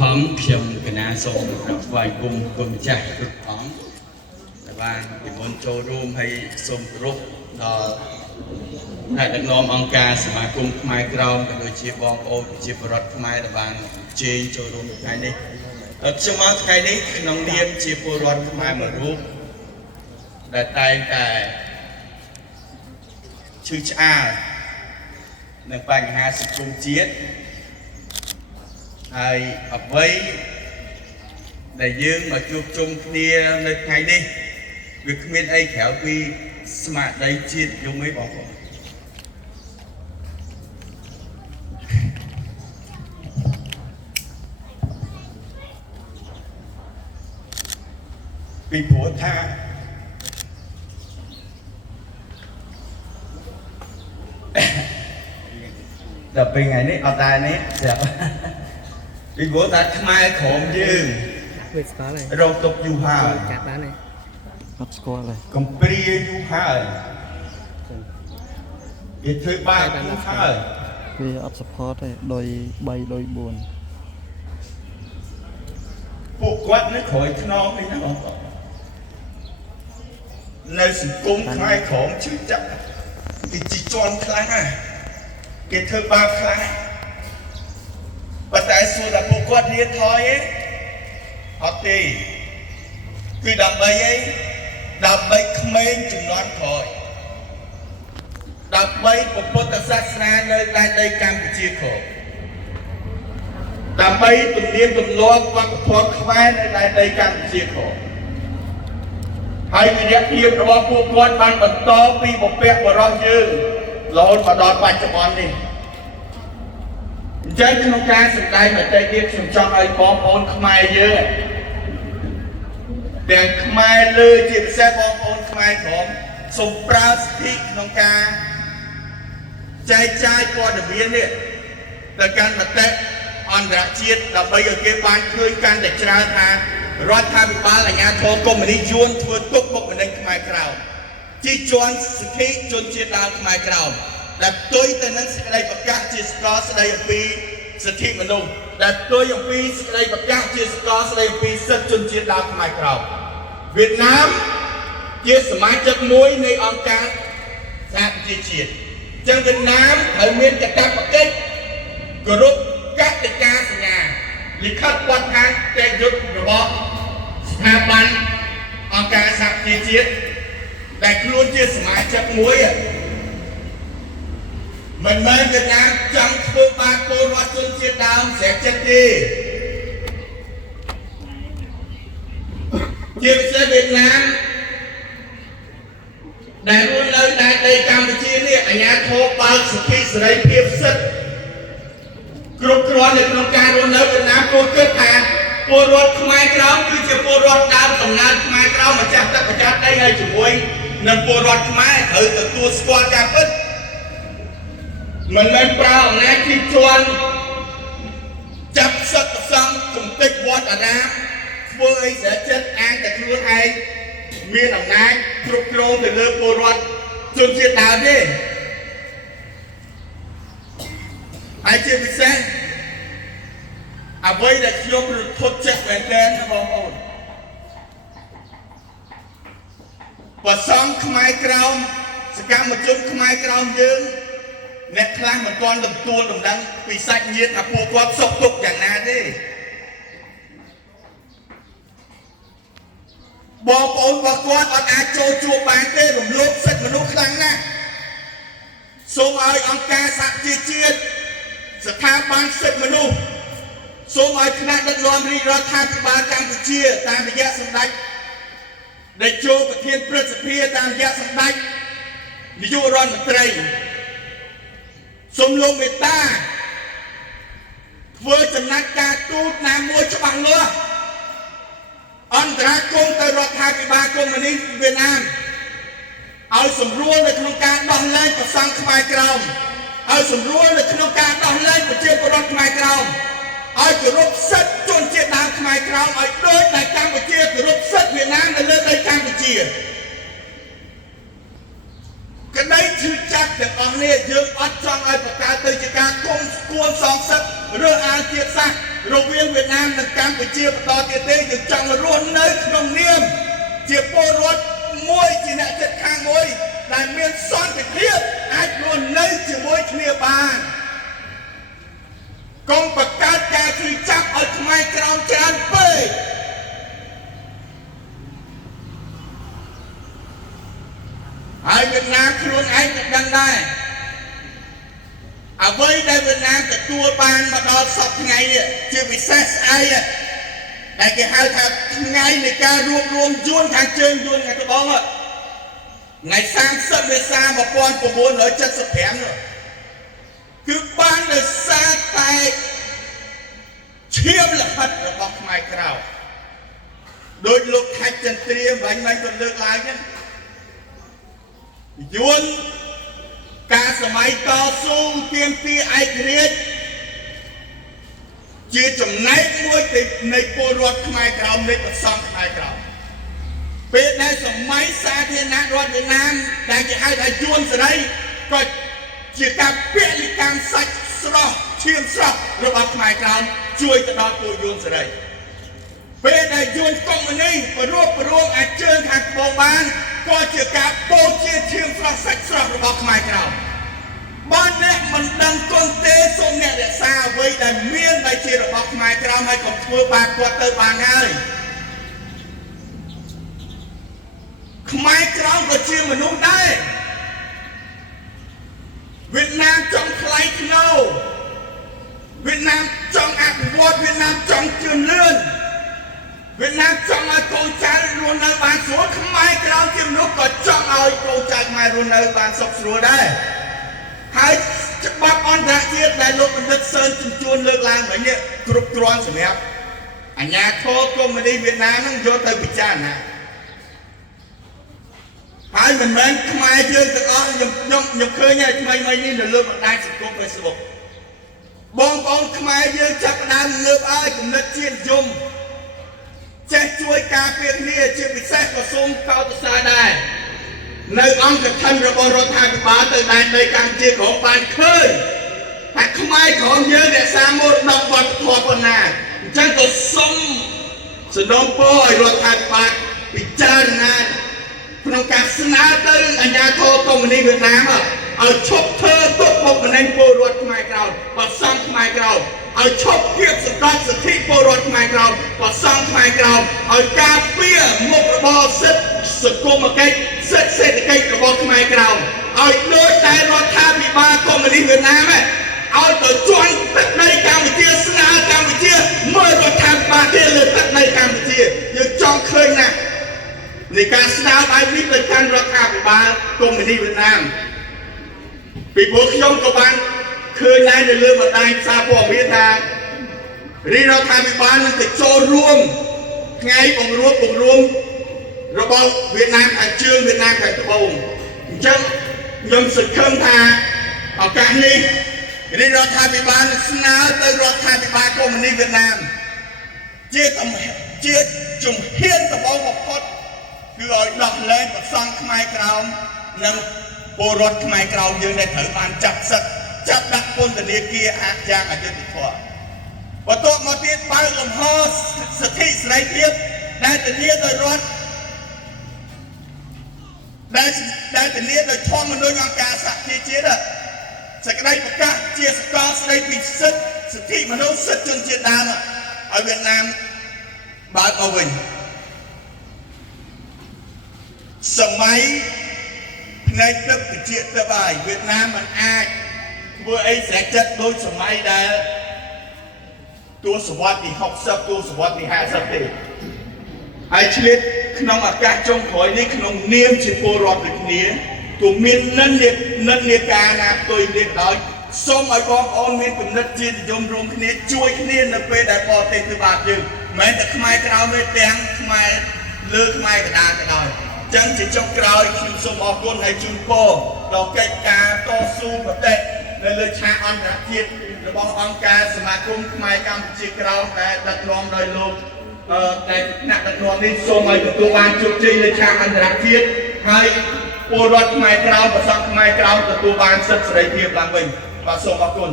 ថងខ្ញុំកណាសូមថ្វាយគុំគុំចាស់គ្រប់អង្គដែលបាននិមន្តចូលរួមហើយសូមគោរពដល់អ្នកដឹកនាំអង្គការសមាគមខ្មែរក្រមក៏ដូចជាបងប្អូនប្រជាពលរដ្ឋខ្មែរដែលបានជេរចូលរួមថ្ងៃនេះខ្ញុំមកថ្ងៃនេះក្នុងនាមជាពលរដ្ឋខ្មែរមួយរូបដែលតែងតែឈឺឆ្អាលនឹងបញ្ហាសង្គមជាតិហើយអ្វីដែលយើងមកជួបជុំគ្នានៅថ្ងៃនេះវាគ្មានអីក្រៅពីស្មារតីជាតិយំឯងបងប្អូនពីព្រោះថាដល់ពេលថ្ងៃនេះអត់ដែរនេះស្រាប់ពីព្រោះតែខ្មែរក្រមយើងវាស្គាល់ហើយរកទុកយូរហើយកាត់បានហើយអត់ស្គាល់ហើយកំព្រាយូរហើយវាធ្វើបាបយូរហើយវាអត់ support ទេដោយ3ដោយ4ពួកគាត់នៅក្រោយខ្នងនេះណាបងប្អូននៅសង្គមខ្មែរក្រមជឿចាប់គេជីជន់ខ្លាំងណាស់គេធ្វើបាបខ្លាំងប៉ុន្តែសួរថាពួកគាត់រៀនថយទេអត់ទេគឺដើម្បីអីដើម្បីក្មេងជំនាន់ក្រោយដើម្បីពុទ្ធសាសនានៅដែនដីកម្ពុជាក្រោយដើម្បីទំនៀមទម្លាប់វប្បធម៌ខ្មែរនៅដែនដីកម្ពុជាក្រោយហើយវិរៈភាពរបស់ពួកគាត់បានបន្តពីបុព្វបុរសយើងរហូតមកដល់បច្ចុប្បន្ននេះអញ្ចឹងក្នុងការសម្ដែងមតិនេះខ្ញុំចង់ឲ្យបងប្អូនខ្មែរយើងទាំងខ្មែរលើជាពិសេសបងប្អូនខ្មែរក្រមសូមប្រើសិទ្ធិក្នុងការចែកចាយព័ត៌មាននេះទៅកាន់មតិអន្តរជាតិដើម្បីឲ្យគេបានឃើញកាន់តែច្រើនថារដ្ឋាភិបាលអាជ្ញាធរកុម្មុយនីសយួនធ្វើទុកបុកម្នេញខ្មែរក្រមជីជន់សិទ្ធិជនជាតិដើមខ្មែរក្រមដែលផ្ទុយទៅនឹងសេចក្តីប្រកាសជាសកលស្តីអំពីសិទ្ធិមនុស្សដែលផ្ទុយអំពីសេចក្តីប្រកាសជាសកលស្តីអំពីសិទ្ធិជនជាតិដើមខ្មែរក្រមវៀតណាមជាសមាជិកមួយនៃអង្គការសហប្រជាជាតិអញ្ចឹងវៀតណាមត្រូវមានកាតព្វកិច្ចគោរពកតិកាសញ្ញាលិខិតបទដ្ឋានតេយ្យយុត្តរបស់ស្ថាប័នអង្គការសហប្រជាជាតិដែលខ្លួនជាសមាជិកមួយមិនមែនវៀតណាមចង់ធ្វើបាបពលរដ្ឋជនជាតិដើមស្រុកចិត្តទេជាពិសេសវៀតណាមដែលរស់នៅដែនដីកម្ពុជានេះអាជ្ញាធរបើកសិទ្ធិសេរីភាពសិទ្ធិគ្រប់គ្រាន់នៅក្នុងការរស់នៅវៀតណាមព្រោះគិតថាពលរដ្ឋខ្មែរក្រមគឺជាពលរដ្ឋដើមកំណើតខ្មែរក្រមម្ចាស់ទឹកម្ចាស់ដីហើយជាមួយនឹងពលរដ្ឋខ្មែរត្រូវទទួលស្គាល់ការពិតមិនមែនប្រើអំណាចទីជាន់ចាប់សឹកប្រសង់គំតិចវត្តអារាមធ្វើអីស្រាចិត្តអាងតែខ្លួនឯងមានអំណាចគ្រប់គ្រងទៅលើពលរដ្ឋជនជាតិដើមទេហើយជាពិសេសអ្វីដែលខ្ញុំរន្ធត់ចិត្តមែនទែនបងប្អូនប្រសង់ខ្មែរក្រមសកម្មជនខ្មែរក្រមយើងអ្នកខ្លះមិនទាន់ទទួលដំណឹងពីសាច់ញាតិថាពួកគាត់សុខទុក្ខយ៉ាងណាទេបងប្អូនរបស់គាត់អត់អាចចូលជួបបានទេរំលោភសិទ្ធិមនុស្សខ្លាំងណាស់សូមឲ្យអង្គការសហជីវជាតិស្ថាប័នសិទ្ធិមនុស្សសូមឲ្យថ្នាក់ដឹកនាំរាជរដ្ឋាភិបាលកម្ពុជាតាមរយៈសម្ដេចតេជោប្រធានព្រឹទ្ធសភាតាមរយៈសម្ដេចនាយករដ្ឋមន្ត្រីសូមលោកមេត្តាធ្វើចំណាត់ការទូតណាមួយច្បាស់លាស់អន្តរាគមន៍ទៅរដ្ឋាភិបាលកុម្មុយនីសវៀតណាមឲ្យសម្រួលនៅក្នុងការដោះលែងប្រសង់ខ្មែរក្រមឲ្យសម្រួលនៅក្នុងការដោះលែងប្រជាពលរដ្ឋខ្មែរក្រមឲ្យគោរពសិទ្ធិជនជាតិដើមខ្មែរក្រមឲ្យដូចតែកម្ពុជាគោរពសិទ្ធិវៀតណាមនៅលើដីកម្ពុជា cái đấy chưa chắc được ông này dương ớt trong ai bậc cao từ chỉ cả cung cuốn song sắt rồi an tiết sang rồi viên Việt Nam là Campuchia và to tiết tế được trong luôn nơi nông niêm chỉ bồ rốt môi chỉ nạ chất khang môi đại miền son phải thiết ai luôn nơi chỉ môi kia bàn công bậc cao ca khi chắc ở mai trong tràn bê ai Việt Nam luôn anh cũng đang đây ở với đây Việt Nam cái tour ban mà đo sọc ngày chưa bị xét ai đây cái hai thằng ngày này ca ruộng chuôn thằng trên chuôn ngày cái bóng rồi ngày sang sân về xa mà con của bố nói chất sập hẻm rồi cứ ban được xa tay chiếm là hết rồi bọc mai cào đôi lúc hai chân tiêm và anh còn lược lại nhé chuôn cảสมัยต่อสู้เตรียมตีไอ้เรียนជាចំណែកមួយនៃពលរដ្ឋខ្មែរក្រោមនៃប្រសង់ខ្មែរក្រោមពេលដែលសម័យសាធារណរដ្ឋវៀតណាមដែលគេហៅថាជួនសេរីក៏ជាការពលិកម្មសាច់ស្រស់ឈាមស្រស់របស់ខ្មែរក្រោមជួយទៅដល់ពួកយួនសេរីពេលដែលយួនកុម្មុយនីសប្ររួបប្ររួមអាចជើងខាងត្បូងបានក៏ជាការបូជាឈាមស្រស់សាច់ស្រស់របស់ខ្មែរក្រោមបានអ្នកមិនដឹងគុណទេសូមអ្នករក្សាអ្វីដែលមានដែលជារបស់ខ្មែរក្រោមហើយកុំធ្វើបាបគាត់ទៅបានហើយខ្មែរក្រោមក៏ជាមនុស្សដែរវៀតណាមចង់ថ្លៃថ្នូរវៀតណាមចង់អភិវឌ្ឍវៀតណាមចង់ជឿនលឿនវៀតណាមចង់ឲ្យកូនចៅរស់នៅបានស្រួលខ្មែរក្រោមជាមនុស្សក៏ចង់ឲ្យកូនចៅខ្មែររស់នៅបានសុខស្រួលដែរហើយច្បាប់អន្តរជាតិដែលលោកបណ្ឌិតសឿនជំជួនលើកឡើងវិញនេះគ្រប់គ្រាន់សម្រាប់អាជ្ញាធរកុម្មុយនីសវៀតណាមនឹងយកទៅពិចារណាហើយមិនមែនខ្មែរយើងទាំងអស់ខ្ញុំឃើញហើយថ្មីនេះនៅលើបណ្ដាញសង្គម Facebook បងប្អូនខ្មែរយើងចាប់ផ្ដើមលើកឲ្យគំនិតជាតិនិយមចេះជួយការពារគ្នាជាពិសេសក៏សូមកោតសរសើរដែរនៅអង្គកថារបស់រដ្ឋាភិបាលទៅដែនដីកម្ពុជាក៏បានឃើញថាខ្មែរក្រមយើងរក្សាមរតកវប្បធម៌ប៉ុណ្ណាអញ្ចឹងក៏សូមសំណូមពរឲ្យរដ្ឋាភិបាលពិចារណាក្នុងការស្នើទៅអាជ្ញាធរកុម្មុយនីសវៀតណាមឲ្យឈប់ធ្វើទុកបុកម្នេញពលរដ្ឋខ្មែរក្រោមបសង្ឃខ្មែរក្រោមឲ្យឈប់គៀបសង្កត់សិទ្ធិពលរដ្ឋខ្មែរក្រោមបសង្ឃខ្មែរក្រោមឲ្យការពារមុខរបរសិទ្ធិសង្គមគិច្ចសិទ្ធិសេដ្ឋកិច្ចរបស់ខ្មែរក្រោមឲ្យដូចតែរដ្ឋាភិបាលកុម្មុយនីសវៀតណាមឲ្យទៅជន់ទឹកដីកម្ពុជាស្នើកម្ពុជាមើលរដ្ឋាភិបាលគេលើទឹកដីកម្ពុជាយើងចង់ឃើញណាស់នៃការស្នើឲ្យនេះទៅកាន់រដ្ឋាភិបាលកុម្មុយនីសវៀតណាមពីព្រោះខ្ញុំក៏បានឃើញដែរនៅលើបណ្ដាញសារព័ត៌មានថារដ្ឋាភិបាលនឹងទៅចូលរួមថ្ងៃបង្រួបបង្រួមរបស់វៀតណាមខាងជើងវៀតណាមខាងត្បូងអញ្ចឹងខ្ញុំសង្ឃឹមថាឱកាសនេះរដ្ឋាភិបាលនឹងស្នើទៅរដ្ឋាភិបាលកុម្មុយនីសវៀតណាមជាជំហានដំបូងបំផុតគឺឲ្យដោះលែងប្រសង់ខ្មែរក្រោមនិងពលរដ្ឋខ្មែរក្រោមយើងដែលត្រូវបានចាប់សឹកចាប់ដាក់ពន្ធនាគារយ៉ាងអយុត្តិធម៌បន្ទាប់មកទៀតបើកលំហសិទ្ធិសេរីភាពដែលធានាដោយរដ្ឋដែលធានាដោយធម្មនុញ្ញអង្គការសហប្រជាជាតិសេចក្តីប្រកាសជាសកលស្តីពីសិទ្ធិមនុស្សសិទ្ធិជនជាតិដើមឲ្យវៀតណាមបើកមកវិញសម័យផ្នែកទឹកជាទឹកហើយវៀតណាមមិនអាចធ្វើអីស្រេចចិត្តដូចសម័យដែលទសវត្សរ៍ទី60ទសវត្សរ៍ទី50ទេហើយឆ្លៀតក្នុងឱកាសចុងក្រោយនេះក្នុងនាមជាពលរដ្ឋដូចគ្នាទោះមាននិន្នាការណាផ្ទុយនេះដោយសូមឲ្យបងប្អូនមានគំនិតជាតិនិយមរួមគ្នាជួយគ្នានៅពេលដែលបរទេសធ្វើបាបយើងមិនមែនតែខ្មែរក្រៅទេទាំងខ្មែរលើខ្មែរកណ្ដាលក៏ដោយចឹងជាចុងក្រោយខ្ញុំសូមអរគុណហើយជូនពរដល់កិច្ចការតស៊ូមតិនៅលើឆាកអន្តរជាតិរបស់អង្គការសមាគមខ្មែរកម្ពុជាក្រោមដែលដឹកនាំដោយលោកដែលអ្នកដឹកនាំនេះសូមឲ្យទទួលបានជោគជ័យលើឆាកអន្តរជាតិហើយ ពលរដ្ឋខ្មែរក្រៅប្រសពខ្មែរក្រៅទទួលបានសិទ្ធិសេរីភាពឡើងវិញបាទសូមអរគុណ